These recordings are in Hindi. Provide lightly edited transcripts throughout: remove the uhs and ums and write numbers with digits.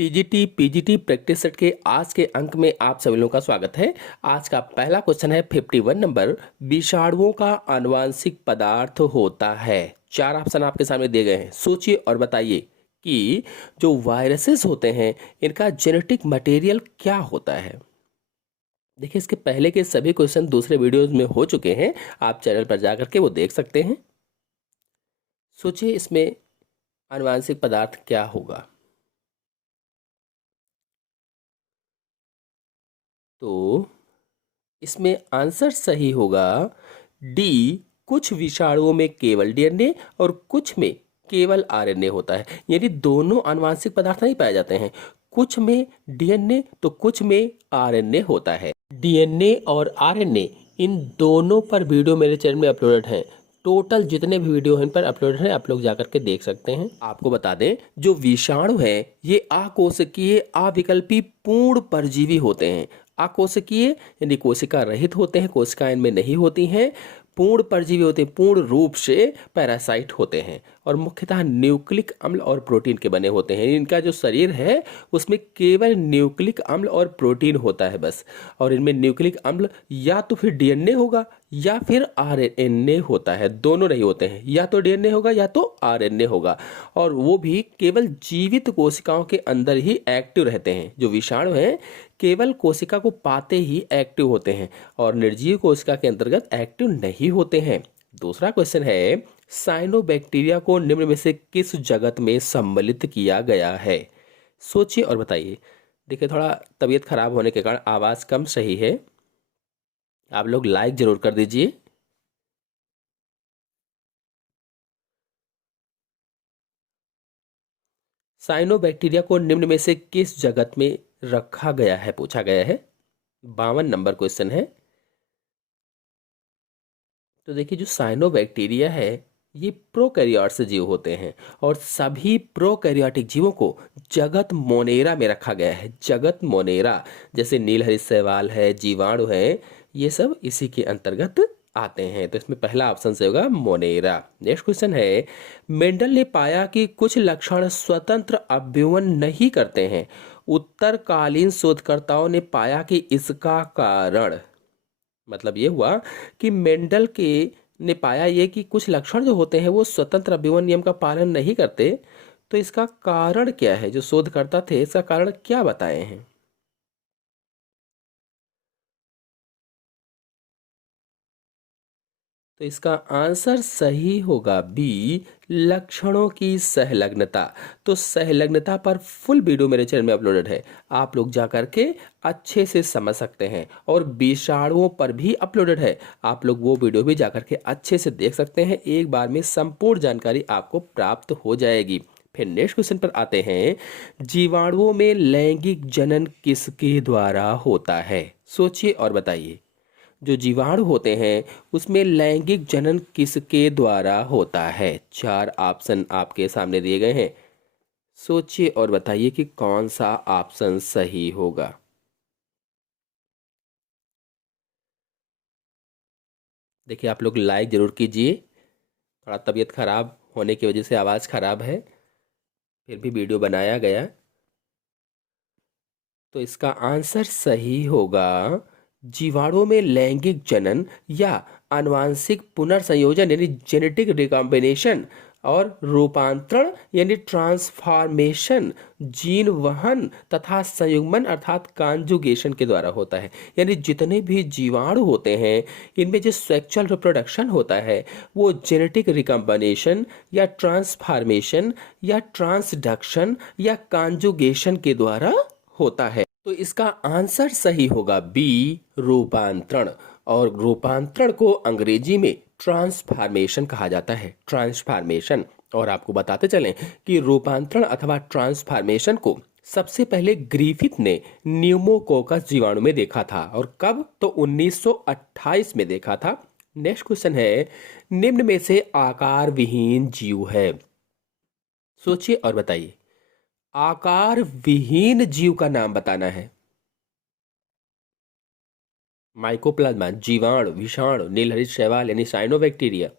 टीजीटी पीजीटी प्रैक्टिस सेट के आज के अंक में आप सभी लोगों का स्वागत है। आज का पहला क्वेश्चन है 51 नंबर। विषाणुओं का आनुवांशिक पदार्थ होता है। चार ऑप्शन आपके सामने दिए गए हैं, सोचिए और बताइए कि जो वायरसेस होते हैं इनका जेनेटिक मटेरियल क्या होता है। देखिए, इसके पहले के सभी क्वेश्चन दूसरे वीडियोज में हो चुके हैं, आप चैनल पर जाकर के वो देख सकते हैं। सोचिए इसमें आनुवांशिक पदार्थ क्या होगा। तो इसमें आंसर सही होगा डी। कुछ विषाणुओं में केवल डीएनए और कुछ में केवल आरएनए होता है, यानी दोनों आनुवांशिक पदार्थ नहीं पाए जाते हैं। कुछ में डीएनए तो कुछ में आरएनए होता है। डीएनए और आरएनए इन दोनों पर वीडियो मेरे चैनल में अपलोडेड हैं। टोटल जितने भी वीडियो हैं इन पर अपलोडेड हैं, आप लोग जाकर के देख सकते हैं। आपको बता दें, जो विषाणु है ये अकोशिकीय अविकल्पी पूर्ण परजीवी होते हैं। अकोशिकीय यानी कोशिका रहित होते हैं, कोशिकाएं इनमें नहीं होती हैं। पूर्ण परजीवी होते हैं, पूर्ण रूप से पैरासाइट होते हैं और मुख्यतः न्यूक्लिक अम्ल और प्रोटीन के बने होते हैं। इनका जो शरीर है उसमें केवल न्यूक्लिक अम्ल और प्रोटीन होता है बस। और इनमें न्यूक्लिक अम्ल या तो फिर डीएनए होगा या फिर आरएनए होता है, दोनों नहीं होते हैं। या तो डीएनए होगा या तो आरएनए होगा, और वो भी केवल जीवित कोशिकाओं के अंदर ही एक्टिव रहते हैं। जो विषाणु हैं केवल कोशिका को पाते ही एक्टिव होते हैं और निर्जीव कोशिका के अंतर्गत एक्टिव नहीं होते हैं। दूसरा क्वेश्चन है, साइनोबैक्टीरिया को निम्न में से किस जगत में सम्मिलित किया गया है। सोचिए और बताइए। देखिए, थोड़ा तबीयत खराब होने के कारण आवाज़ कम सही है, आप लोग लाइक जरूर कर दीजिए। साइनोबैक्टीरिया को निम्न में से किस जगत में रखा गया है, पूछा गया है। 52 नंबर क्वेश्चन है। तो देखिए, जो साइनोबैक्टीरिया है ये प्रोकैरियोट्स जीव होते हैं और सभी प्रोकैरियोटिक जीवों को जगत मोनेरा में रखा गया है। जगत मोनेरा, जैसे नीलहरित शैवाल है, जीवाणु है, ये सब इसी के अंतर्गत आते हैं। तो इसमें पहला ऑप्शन से होगा मोनेरा। नेक्स्ट क्वेश्चन है, मेंडल ने पाया कि कुछ लक्षण स्वतंत्र अभ्युवन नहीं करते हैं। उत्तरकालीन शोधकर्ताओं ने पाया कि इसका कारण, मतलब ये हुआ कि मेंडल के ने पाया ये कि कुछ लक्षण जो होते हैं वो स्वतंत्र अभ्युवन नियम का पालन नहीं करते। तो इसका कारण क्या है, जो शोधकर्ता थे इसका कारण क्या बताए हैं। तो इसका आंसर सही होगा बी, लक्षणों की सहलग्नता। तो सहलग्नता पर फुल वीडियो मेरे चैनल में अपलोडेड है, आप लोग जा करके अच्छे से समझ सकते हैं। और विषाणुओं पर भी अपलोडेड है, आप लोग वो वीडियो भी जा करके अच्छे से देख सकते हैं। एक बार में संपूर्ण जानकारी आपको प्राप्त हो जाएगी। फिर नेक्स्ट क्वेश्चन पर आते हैं, जीवाणुओं में लैंगिक जनन किसके द्वारा होता है। सोचिए और बताइए। जो जीवाणु होते हैं उसमें लैंगिक जनन किसके द्वारा होता है। चार ऑप्शन आपके सामने दिए गए हैं, सोचिए और बताइए कि कौन सा ऑप्शन सही होगा। देखिए, आप लोग लाइक जरूर कीजिए। थोड़ा तबीयत खराब होने की वजह से आवाज़ खराब है, फिर भी वीडियो बनाया गया। तो इसका आंसर सही होगा, जीवाणुओं में लैंगिक जनन या आनुवांशिक पुनर्संयोजन यानी जेनेटिक रिकॉम्बिनेशन और रूपांतरण यानी ट्रांसफॉर्मेशन जीन वहन तथा संयुग्मन अर्थात कॉन्जुगेशन के द्वारा होता है। यानी जितने भी जीवाणु होते हैं इनमें जो सेक्सुअल रिप्रोडक्शन होता है वो जेनेटिक रिकॉम्बिनेशन या ट्रांसफॉर्मेशन या ट्रांसडक्शन या कॉन्जुगेशन के द्वारा होता है। तो इसका आंसर सही होगा बी, रूपांतरण। और रूपांतरण को अंग्रेजी में ट्रांसफॉर्मेशन कहा जाता है, ट्रांसफॉर्मेशन। और आपको बताते चलें कि रूपांतरण अथवा ट्रांसफॉर्मेशन को सबसे पहले ग्रिफिथ ने न्यूमोकोकस जीवाणु में देखा था। और कब, तो 1928 में देखा था। नेक्स्ट क्वेश्चन है, निम्न में से आकार विहीन जीव है। सोचिए और बताइए। आकार विहीन जीव का नाम बताना है। माइकोप्लाज्मा, जीवाणु, विषाणु, नीलहरित शैवाल यानी साइनोबैक्टीरिया।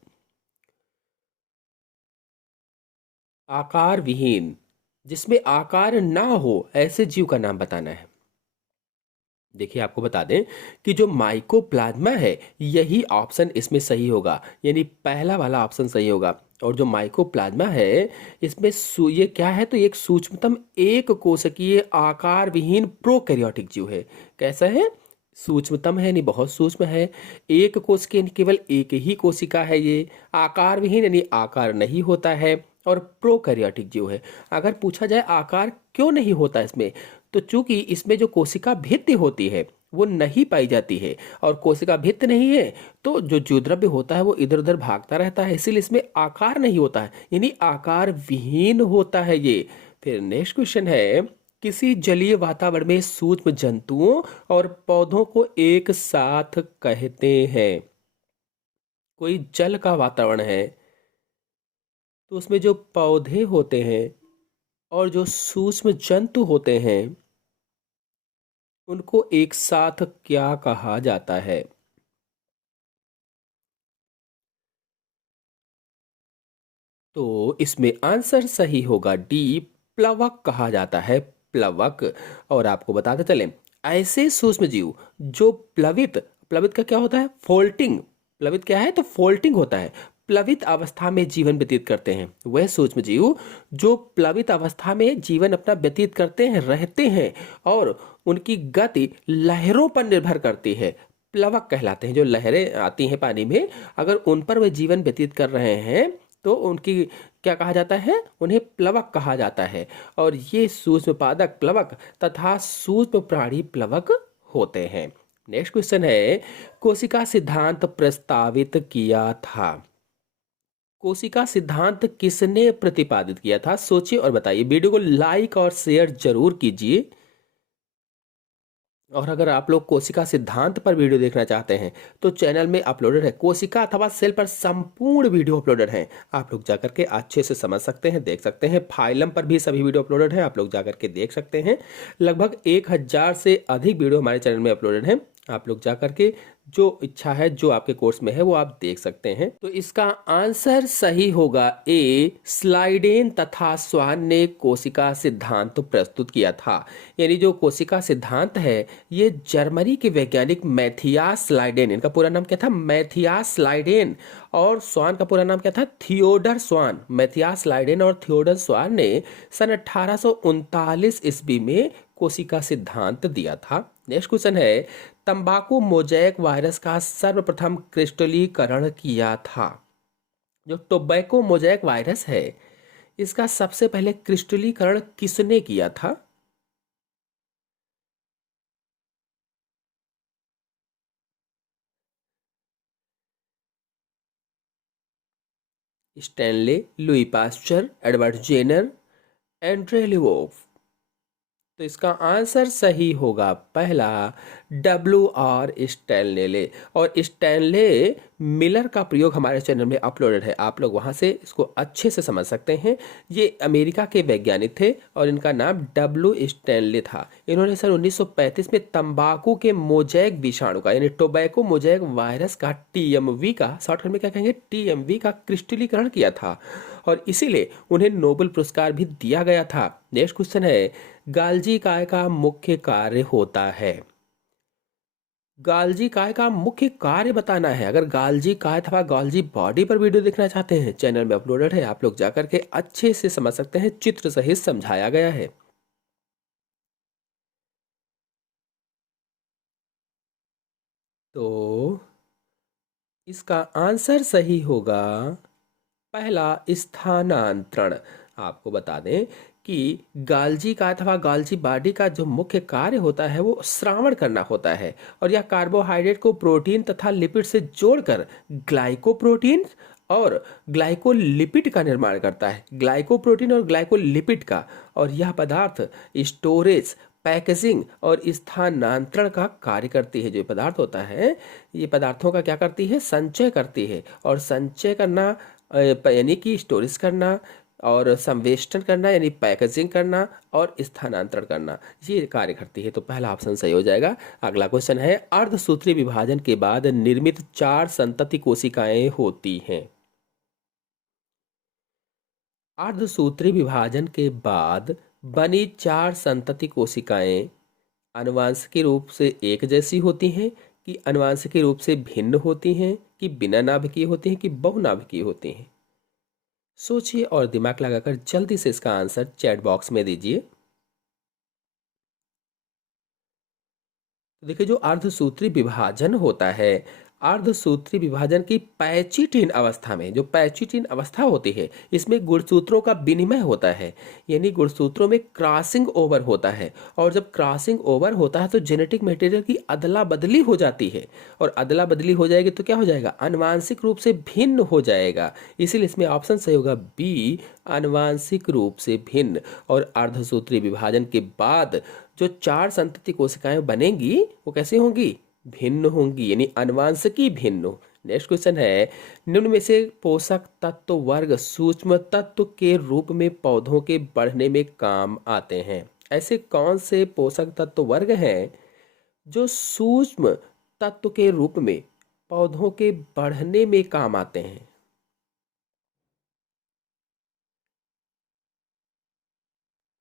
आकार विहीन, जिसमें आकार ना हो ऐसे जीव का नाम बताना है। देखिए आपको बता दें कि जो माइकोप्लाज्मा है यही ऑप्शन इसमें सही होगा, यानी पहला वाला ऑप्शन सही होगा। और जो माइकोप्लाज्मा है इसमें ये क्या है, तो ये एक सूक्ष्मतम एक कोशिकीय आकार विहीन प्रोकैरियोटिक जीव है। कैसा है? सूक्ष्मतम है, यानी बहुत सूक्ष्म है। एक कोशिका यानी केवल एक ही कोशिका है ये। आकार विहीन यानी आकार नहीं होता है। और प्रोकैरियोटिक जीव है। अगर पूछा जाए आकार क्यों नहीं होता इसमें, तो चूंकि इसमें जो कोशिका भित्ति होती है वो नहीं पाई जाती है, और कोशिका भित्ति नहीं है तो जो द्रव्य होता है वो इधर उधर भागता रहता है, इसीलिए इसमें आकार नहीं होता है, यानी आकार विहीन होता है ये। फिर नेक्स्ट क्वेश्चन है, किसी जलीय वातावरण में सूक्ष्म जंतुओं और पौधों को एक साथ कहते हैं। कोई जल का वातावरण है तो उसमें जो पौधे होते हैं और जो सूक्ष्म जंतु होते हैं उनको एक साथ क्या कहा जाता है? तो इसमें आंसर सही होगा डी, प्लवक कहा जाता है, प्लवक। और आपको बताते चलें, ऐसे सूक्ष्म जीव जो प्लवित, प्लवित का क्या होता है? फोल्टिंग। प्लवित क्या है? तो फोल्टिंग होता है। प्लवित अवस्था में जीवन व्यतीत करते हैं वह सूक्ष्म जीव जो प्लवित अवस्था में जीवन अपना व्यतीत करते हैं, रहते हैं, और उनकी गति लहरों पर निर्भर करती है, प्लवक कहलाते हैं। जो लहरें आती हैं पानी में, अगर उन पर वे जीवन व्यतीत कर रहे हैं तो उनकी क्या कहा जाता है? उन्हें प्लवक कहा जाता है। और ये सूक्ष्म पादक प्लवक तथा सूक्ष्म प्राणी प्लवक होते हैं। नेक्स्ट क्वेश्चन है, कोशिका सिद्धांत प्रस्तावित किया था। कोशिका सिद्धांत किसने प्रतिपादित किया था? सोचिए और बताइए। वीडियो को लाइक और शेयर जरूर कीजिए। और अगर आप लोग कोशिका सिद्धांत पर वीडियो देखना चाहते हैं तो चैनल में अपलोडेड है, कोशिका अथवा सेल पर संपूर्ण वीडियो अपलोडेड है। आप लोग जाकर के अच्छे से समझ सकते हैं, देख सकते हैं। फाइलम पर भी सभी वीडियो अपलोडेड है, आप लोग जाकर के देख सकते हैं। लगभग 1000 से अधिक वीडियो हमारे चैनल में अपलोडेड है। आप लोग जाकर के जो इच्छा है, जो आपके कोर्स में है, वो आप देख सकते हैं। तो इसका आंसर सही होगा ए, स्लाइडेन तथा स्वान ने कोशिका सिद्धांत प्रस्तुत किया था। यानी जो कोशिका सिद्धांत है ये जर्मनी के वैज्ञानिक मैथियास स्लाइडेन, इनका पूरा नाम क्या था? Matthias Schleiden. और स्वान का पूरा नाम क्या था? Theodor Schwann. मैथियास स्लाइडेन और थियोडर स्वान ने सन 1839 ईस्वी में कोशिका सिद्धांत दिया था। नेक्स्ट क्वेश्चन है, तंबाकू मोजैक वायरस का सर्वप्रथम क्रिस्टलीकरण किया था। जो टोबैको मोजैक वायरस है इसका सबसे पहले क्रिस्टलीकरण किसने किया था? Stanley, Louis Pasteur, Edward Jenner, Andre Lwoff. तो इसका आंसर सही होगा पहला, WR स्टैनले। और स्टैनले मिलर का प्रयोग हमारे चैनल में अपलोडेड है, आप लोग वहां से इसको अच्छे से समझ सकते हैं। ये अमेरिका के वैज्ञानिक थे और इनका नाम स्टैनले था। इन्होंने सन 1935 में तंबाकू के मोजैक विषाणु का, यानी टोबैको मोजैक वायरस का, TMV का, शॉर्टकट में क्या कहेंगे, TMV का क्रिस्टलीकरण किया था। और इसीलिए उन्हें नोबेल पुरस्कार भी दिया गया था। नेक्स्ट क्वेश्चन है, गाल्जी काय का मुख्य कार्य होता है। गाल्जी काय का मुख्य कार्य बताना है। अगर गाल्जी काय अथवा गाल्जी बॉडी पर वीडियो देखना चाहते हैं चैनल में अपलोडेड है, आप लोग जाकर के अच्छे से समझ सकते हैं, चित्र सहित समझाया गया है। तो इसका आंसर सही होगा पहला, स्थानांतरण। आपको बता दें कि गाल्जी का अथवा गाल्जी बॉडी का जो मुख्य कार्य होता है वो श्रावण करना होता है, और यह कार्बोहाइड्रेट को प्रोटीन तथा लिपिड से जोड़कर ग्लाइकोप्रोटीन और ग्लाइकोलिपिड का निर्माण करता है। ग्लाइकोप्रोटीन और ग्लाइकोलिपिड का। और यह पदार्थ स्टोरेज, पैकेजिंग और स्थानांतरण का कार्य करती है। जो पदार्थ होता है ये पदार्थों का क्या करती है? संचय करती है। और संचय करना यानी कि स्टोरेज करना, और संवेष्टन करना यानी पैकेजिंग करना, और स्थानांतरण करना, ये कार्य करती है। तो पहला ऑप्शन सही हो जाएगा। अगला क्वेश्चन है, अर्धसूत्री विभाजन के बाद निर्मित 4 संतति कोशिकाएं होती हैं। अर्धसूत्री विभाजन के बाद बनी 4 संतति कोशिकाएं आनुवांशिक रूप से एक जैसी होती हैं कि आनुवांशिक रूप से भिन्न होती हैं कि बिना नाभिकीय होती हैं कि बहुनाभिकीय होती हैं? सोचिए और दिमाग लगाकर जल्दी से इसका आंसर चैट बॉक्स में दीजिए। तो देखिए, जो अर्धसूत्री विभाजन होता है, अर्धसूत्री विभाजन की पैचिटिन अवस्था में, जो पैचिटिन अवस्था होती है, इसमें गुणसूत्रों का विनिमय होता है, यानी गुणसूत्रों में क्रॉसिंग ओवर होता है। और जब क्रॉसिंग ओवर होता है तो जेनेटिक मटेरियल की अदला बदली हो जाती है, और अदला बदली हो जाएगी तो क्या हो जाएगा? आनुवांशिक रूप से भिन्न हो जाएगा। इसीलिए इसमें ऑप्शन सही होगा बी, आनुवांशिक रूप से भिन्न। और अर्धसूत्री विभाजन के बाद जो 4 संतति कोशिकाएं बनेंगी वो कैसे होंगी? भिन्न होंगी, यानी आनुवांशिकी भिन्न हो। नेक्स्ट क्वेश्चन है, निम्न में से पोषक तत्व वर्ग सूक्ष्म तत्व के रूप में पौधों के बढ़ने में काम आते हैं? ऐसे कौन से पोषक तत्व वर्ग हैं जो सूक्ष्म तत्व के रूप में पौधों के बढ़ने में काम आते हैं?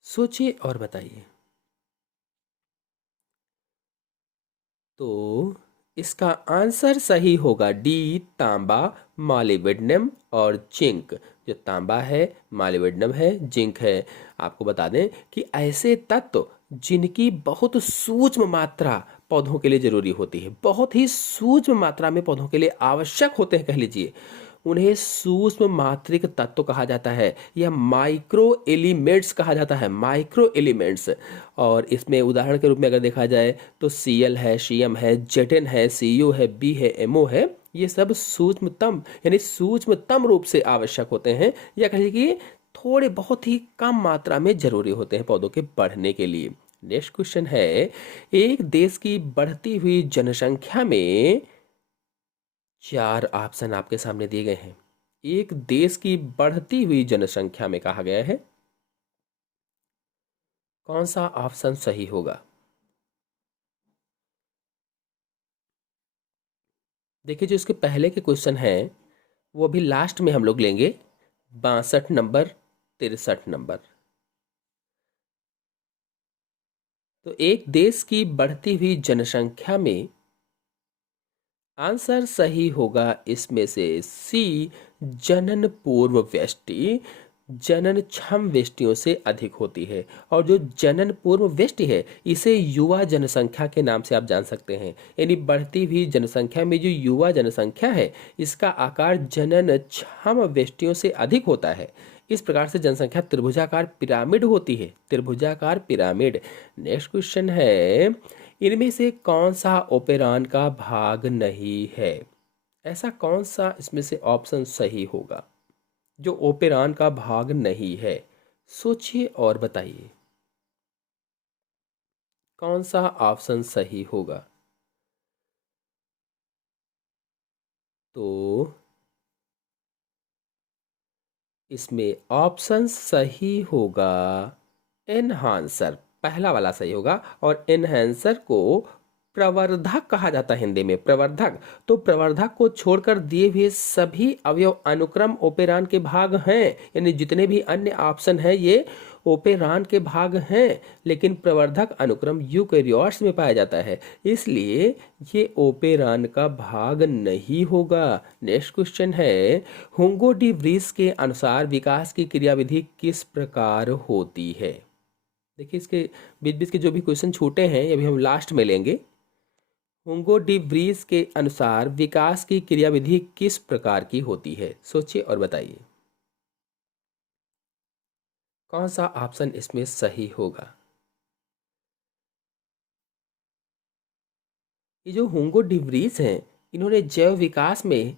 सोचिए और बताइए। तो इसका आंसर सही होगा डी, तांबा, मॉलिब्डेनम और जिंक। जो तांबा है, मॉलिब्डेनम है, जिंक है। आपको बता दें कि ऐसे तत्व जिनकी बहुत सूक्ष्म मात्रा पौधों के लिए जरूरी होती है, बहुत ही सूक्ष्म मात्रा में पौधों के लिए आवश्यक होते हैं कह लीजिए, उन्हें सूक्ष्म मात्रिक तत्व कहा जाता है या माइक्रो एलिमेंट्स कहा जाता है, माइक्रो एलिमेंट्स। और इसमें उदाहरण के रूप में अगर देखा जाए तो Cl है, Cm है, Zn है, Cu है, B है, MO है। ये सब सूक्ष्मतम यानी सूक्ष्मतम रूप से आवश्यक होते हैं, या कहिए कि थोड़े बहुत ही कम मात्रा में जरूरी होते हैं पौधों के बढ़ने के लिए। नेक्स्ट क्वेश्चन है, एक देश की बढ़ती हुई जनसंख्या में 4 ऑप्शन आपके सामने दिए गए हैं। एक देश की बढ़ती हुई जनसंख्या में कहा गया है, कौन सा ऑप्शन सही होगा? देखिए, जो इसके पहले के क्वेश्चन हैं वो भी लास्ट में हम लोग लेंगे, 62 नंबर, 63 नंबर। तो एक देश की बढ़ती हुई जनसंख्या में आंसर सही होगा इसमें से सी, जनन पूर्व व्यष्टि जनन क्षम व्यष्टियों से अधिक होती है। और जो जनन पूर्व व्यष्टि है, इसे युवा जनसंख्या के नाम से आप जान सकते हैं। यानी बढ़ती हुई जनसंख्या में जो युवा जनसंख्या है, इसका आकार जनन क्षम व्यष्टियों से अधिक होता है। इस प्रकार से जनसंख्या त्रिभुजाकार पिरामिड होती है, त्रिभुजाकार पिरामिड। नेक्स्ट क्वेश्चन है, इनमें से कौन सा ओपेरान का भाग नहीं है? ऐसा कौन सा इसमें से ऑप्शन सही होगा जो ओपेरान का भाग नहीं है? सोचिए और बताइए कौन सा ऑप्शन सही होगा। तो इसमें ऑप्शन सही होगा एनहांसर, पहला वाला सही होगा। और एनहांसर को प्रवर्धक कहा जाता है हिंदी में, प्रवर्धक। तो प्रवर्धक को छोड़कर दिए हुए सभी अवयव अनुक्रम ओपेरान के भाग हैं, यानी जितने भी अन्य ऑप्शन हैं ये ओपेरान के भाग हैं, लेकिन प्रवर्धक अनुक्रम यूकैरियोट्स में पाया जाता है, इसलिए ये ओपेरान का भाग नहीं होगा। नेक्स्ट क्वेश्चन है, हुंगो डी व्रीस के अनुसार विकास की क्रियाविधि किस प्रकार होती है? देखिए, इसके बीच बीच के जो भी क्वेश्चन छूटे हैं ये भी हम लास्ट में लेंगे। हुंगो डी व्रीस के अनुसार विकास की क्रियाविधि किस प्रकार की होती है? सोचिए और बताइए कौन सा ऑप्शन इसमें सही होगा। ये जो हुंगो डी व्रीस हैं, इन्होंने जैव विकास में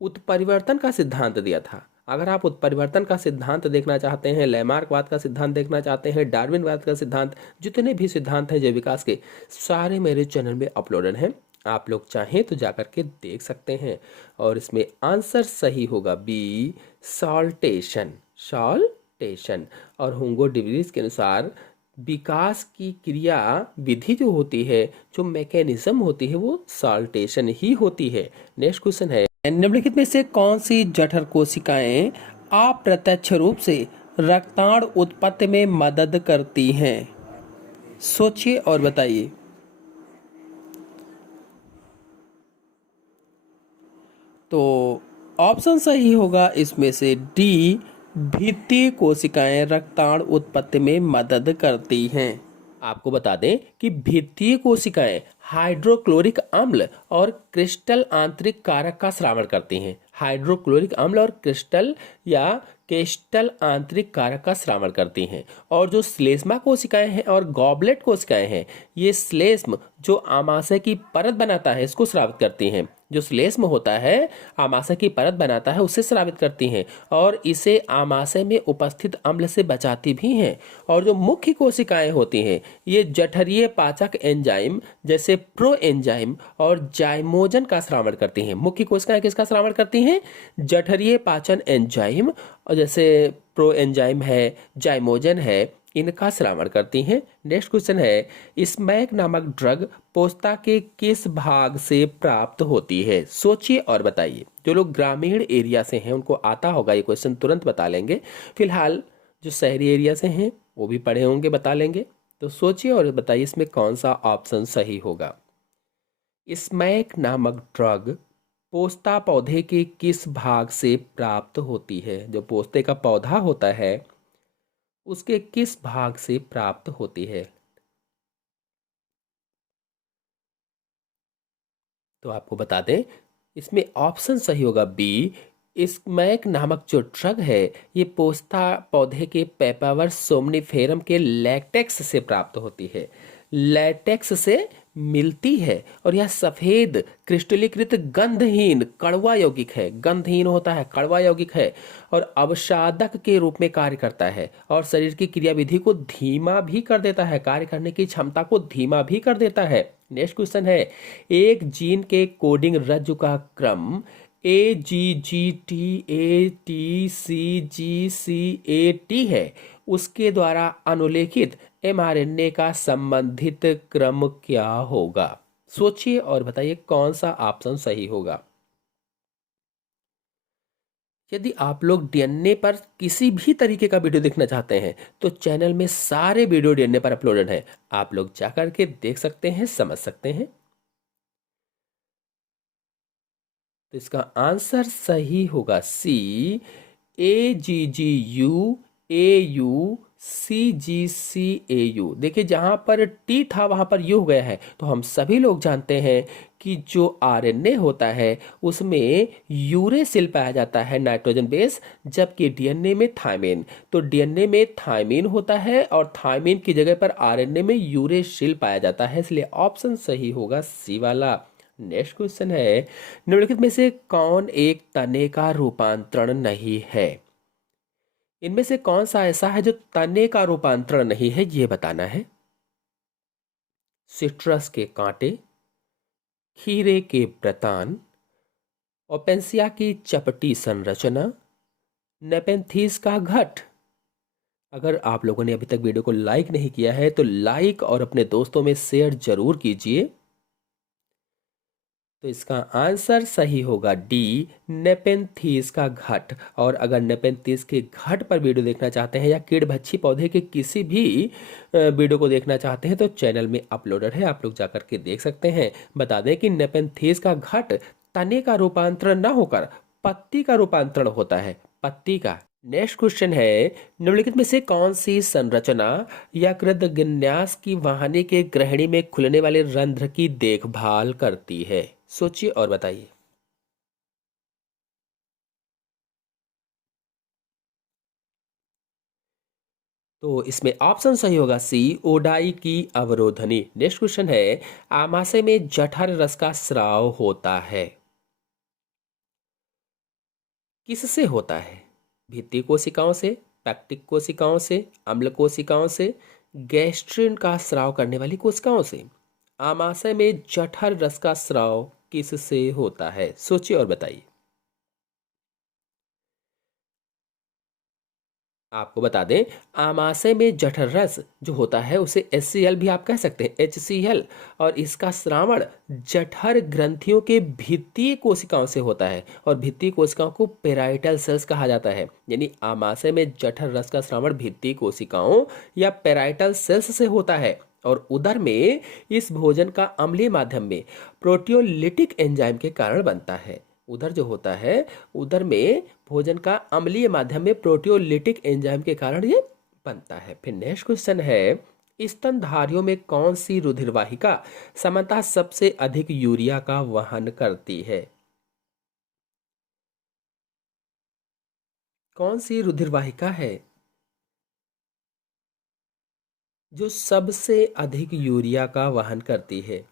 उत्परिवर्तन का सिद्धांत दिया था। अगर आप उत्परिवर्तन का सिद्धांत देखना चाहते हैं, लैमार्कवाद का सिद्धांत देखना चाहते हैं, डार्विनवाद का सिद्धांत, जितने भी सिद्धांत हैं जैव विकास के, सारे मेरे चैनल में अपलोडेड हैं। आप लोग चाहें तो जाकर के देख सकते हैं। और इसमें आंसर सही होगा बी, सॉल्टेशन, सॉल्टेशन। और हुंगो डी व्रीस के अनुसार विकास की क्रिया विधि जो होती है, जो मैकेनिज्म होती है, वो सॉल्टेशन ही होती है। नेक्स्ट क्वेश्चन है, निम्नलिखित में से कौन सी जठर कोशिकाएं अप्रत्यक्ष रूप से रक्ताणु उत्पत्ति में मदद करती हैं? सोचिए और बताइए। तो ऑप्शन सही होगा इसमें से डी, भित्तीय कोशिकाएं रक्ताणु उत्पत्ति में मदद करती हैं। आपको बता दें कि भित्तीय कोशिकाएं हाइड्रोक्लोरिक अम्ल और क्रिस्टल आंतरिक कारक का स्रावण करती हैं। हाइड्रोक्लोरिक अम्ल और क्रिस्टल या क्रिस्टल आंतरिक कारक का स्रावण करती हैं। और जो श्लेष्मा कोशिकाएं हैं और गॉबलेट कोशिकाएं हैं, ये श्लेष्म जो आमाशय की परत बनाता है इसको स्रावित करती हैं। जो श्लेष्म होता है आमाशय की परत बनाता है उसे स्रावित करती हैं और इसे आमाशय में उपस्थित अम्ल से बचाती भी हैं। और जो मुख्य कोशिकाएं होती हैं ये जठरीय पाचक एंजाइम जैसे प्रो एंजाइम और जाइमोजन का स्रावण करती हैं। मुख्य कोशिकाएं किसका स्रावण करती हैं? जठरीय पाचन एंजाइम और जैसे प्रो एंजाइम है, जाइमोजन है, इनका श्रावण करती हैं। नेक्स्ट क्वेश्चन है, स्मैक नामक ड्रग पोस्ता के किस भाग से प्राप्त होती है? सोचिए और बताइए। जो लोग ग्रामीण एरिया से हैं उनको आता होगा ये क्वेश्चन, तुरंत बता लेंगे। फिलहाल जो शहरी एरिया से हैं वो भी पढ़े होंगे, बता लेंगे। तो सोचिए और बताइए इसमें कौन सा ऑप्शन सही होगा। स्मैक नामक ड्रग पोस्ता पौधे के किस भाग से प्राप्त होती है? जो पोस्ते का पौधा होता है उसके किस भाग से प्राप्त होती है? तो आपको बता दें इसमें ऑप्शन सही होगा बी, स्मैक नामक जो ड्रग है ये पोस्ता पौधे के पेपावर सोमनिफेरम के लैटेक्स से प्राप्त होती है। लैटेक्स से मिलती है और यह सफेद क्रिस्टलीकृत गंधहीन कड़वा यौगिक है। गंधहीन होता है, कड़वा यौगिक है और अवसादक के रूप में कार्य करता है और शरीर की क्रियाविधि को धीमा भी कर देता है, कार्य करने की क्षमता को धीमा भी कर देता है। नेक्स्ट क्वेश्चन है, एक जीन के कोडिंग रज्जु का क्रम AGGT ATCGCAT है, उसके द्वारा अनुलेखित mRNA का संबंधित क्रम क्या होगा? सोचिए और बताइए कौन सा ऑप्शन सही होगा। यदि आप लोग डीएनए पर किसी भी तरीके का वीडियो देखना चाहते हैं तो चैनल में सारे वीडियो डीएनए पर अपलोडेड है, आप लोग जाकर के देख सकते हैं, समझ सकते हैं। तो इसका आंसर सही होगा सी, AGGU AU CGCAU। देखिए जहां पर टी था वहां पर यू हो गया है। तो हम सभी लोग जानते हैं कि जो आरएनए होता है उसमें यूरेसिल पाया जाता है, नाइट्रोजन बेस, जबकि डीएनए में थायमिन। तो डीएनए में थायमिन होता है और थायमिन की जगह पर आरएनए में यूरेसिल पाया जाता है, इसलिए ऑप्शन सही होगा सी वाला। नेक्स्ट क्वेश्चन है, निम्नलिखित में से कौन एक तने का रूपांतरण नहीं है? इनमें से कौन सा ऐसा है जो तने का रूपांतरण नहीं है, यह बताना है। सिट्रस के कांटे, खीरे के प्रतान, ओपेंसिया की चपटी संरचना, नेपेंथीस का घट। अगर आप लोगों ने अभी तक वीडियो को लाइक नहीं किया है तो लाइक और अपने दोस्तों में शेयर जरूर कीजिए। तो इसका आंसर सही होगा डी, नेपेंथीस का घट। और अगर नेपेंथीस के घट पर वीडियो देखना चाहते हैं या कीड़भच्छी पौधे के किसी भी वीडियो को देखना चाहते हैं तो चैनल में अपलोडेड है, आप लोग जाकर के देख सकते हैं। बता दें कि नेपेंथीस का घट तने का रूपांतरण ना होकर पत्ती का रूपांतरण होता है, पत्ती का। नेक्स्ट क्वेश्चन है, निम्नलिखित में से कौन सी संरचना यकृतविन्यास की वाहिनी के ग्रहणी में खुलने वाले रंध्र की देखभाल करती है? सोचिए और बताइए। तो इसमें ऑप्शन सही होगा सी, ओडाई की अवरोधनी। नेक्स्ट क्वेश्चन है, आमाशय में जठर रस का स्राव होता है, किससे होता है? भित्ति कोशिकाओं से, पैक्टिक कोशिकाओं से, अम्ल कोशिकाओं से, गैस्ट्रिन का स्राव करने वाली कोशिकाओं से। आमाशय में जठर रस का स्राव किससे होता है? सोचिए और बताइए। आपको बता दें, आमाशय में जठर रस जो होता है उसे HCl भी आप कह सकते हैं, HCl, और इसका स्रावण जठर ग्रंथियों के भित्तीय कोशिकाओं से होता है और भित्तीय कोशिकाओं को पेराइटल सेल्स कहा जाता है। यानी आमाशय में जठर रस का स्रावण भित्तीय कोशिकाओं या पेराइटल सेल्स से होता है और उदर में इस भोजन का अम्लीय माध्यम में प्रोटियोलिटिक एंजाइम के कारण बनता है। उधर जो होता है, उधर में भोजन का अम्लीय माध्यम में प्रोटियोलिटिक एंजाइम के कारण ये बनता है। फिर नेक्स्ट क्वेश्चन है, स्तनधारियों में कौन सी रुधिर वाहिका सामान्यतः सबसे अधिक यूरिया का वहन करती है? कौन सी रुधिर वाहिका है जो सबसे अधिक यूरिया का वहन करती है?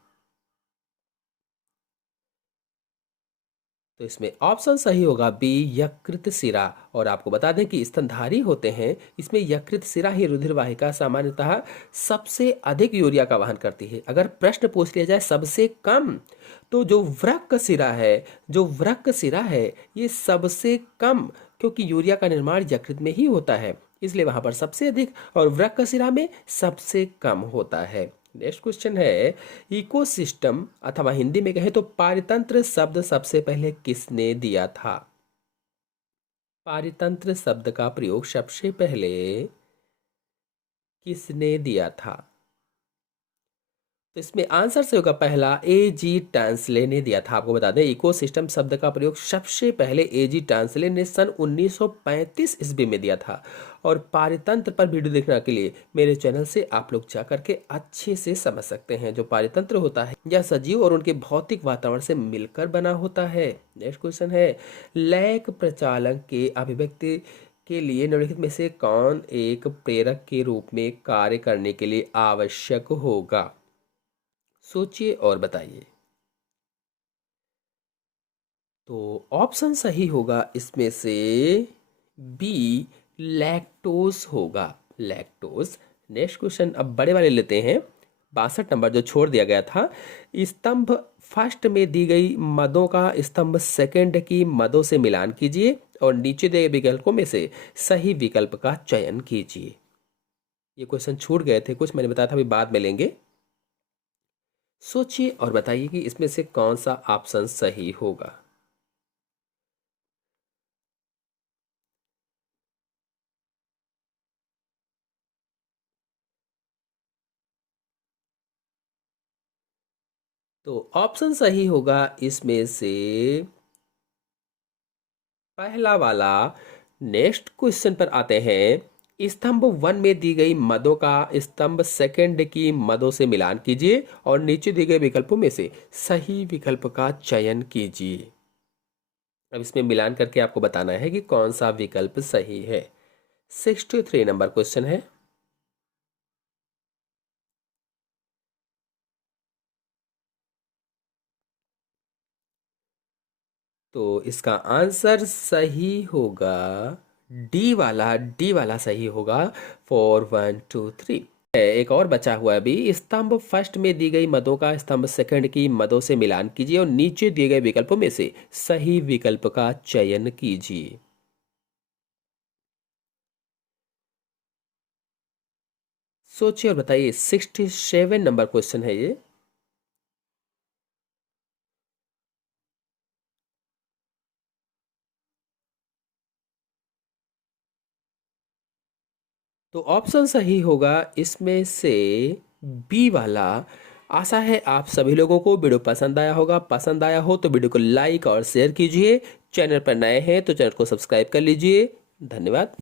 तो इसमें ऑप्शन सही होगा बी, यकृत सिरा। और आपको बता दें कि स्तनधारी होते हैं, इसमें यकृत सिरा ही रुधिर वाहिका सामान्यतः सबसे अधिक यूरिया का वहन करती है। अगर प्रश्न पूछ लिया जाए सबसे कम, तो जो वृक्क सिरा है, जो वृक्क सिरा है, ये सबसे कम, क्योंकि यूरिया का निर्माण यकृत में ही होता है, इसलिए वहां पर सबसे अधिक, और वृक्क सिरा में सबसे कम होता है। नेक्स्ट क्वेश्चन है, इकोसिस्टम अथवा हिंदी में कहें तो पारितंत्र शब्द सबसे पहले किसने दिया था? पारितंत्र शब्द का प्रयोग सबसे पहले किसने दिया था? तो इसमें आंसर से होगा पहला, A.G. टांसले ने दिया था। आपको बता दें, इकोसिस्टम शब्द का प्रयोग सबसे पहले A.G. टांसले ने सन 1935 ईस्वी में दिया था। और पारितंत्र पर वीडियो देखने के लिए मेरे चैनल से आप लोग जा करके अच्छे से समझ सकते हैं। जो पारितंत्र होता है यह सजीव और उनके भौतिक वातावरण से मिलकर बना होता है। नेक्स्ट क्वेश्चन है, लैक प्रचालन के अभिव्यक्ति के लिए निम्नलिखित में से कौन एक प्रेरक के रूप में कार्य करने के लिए आवश्यक होगा? सोचिए और बताइए। तो ऑप्शन सही होगा इसमें से बी, लैक्टोज होगा, लैक्टोज। नेक्स्ट क्वेश्चन अब बड़े वाले लेते हैं, 62 नंबर जो छोड़ दिया गया था। स्तंभ फर्स्ट में दी गई मदों का स्तंभ सेकंड की मदों से मिलान कीजिए और नीचे दिए विकल्पों में से सही विकल्प का चयन कीजिए। ये क्वेश्चन छूट गए थे कुछ, मैंने बताया था अभी बाद में लेंगे। सोचिए और बताइए कि इसमें से कौन सा ऑप्शन सही होगा। तो ऑप्शन सही होगा इसमें से पहला वाला। नेक्स्ट क्वेश्चन पर आते हैं, स्तंभ 1 में दी गई मदों का स्तंभ सेकंड की मदों से मिलान कीजिए और नीचे दिए गए विकल्पों में से सही विकल्प का चयन कीजिए। अब इसमें मिलान करके आपको बताना है कि कौन सा विकल्प सही है। 63 नंबर क्वेश्चन है। तो इसका आंसर सही होगा डी वाला सही होगा। 4 1 2 3 एक और बचा हुआ है अभी, स्तंभ फर्स्ट में दी गई मदों का स्तंभ सेकंड की मदों से मिलान कीजिए और नीचे दिए गए विकल्पों में से सही विकल्प का चयन कीजिए। सोचिए और बताइए। 67 नंबर क्वेश्चन है ये। तो ऑप्शन सही होगा इसमें से बी वाला। आशा है आप सभी लोगों को वीडियो पसंद आया होगा। पसंद आया हो तो वीडियो को लाइक और शेयर कीजिए। चैनल पर नए हैं तो चैनल को सब्सक्राइब कर लीजिए। धन्यवाद।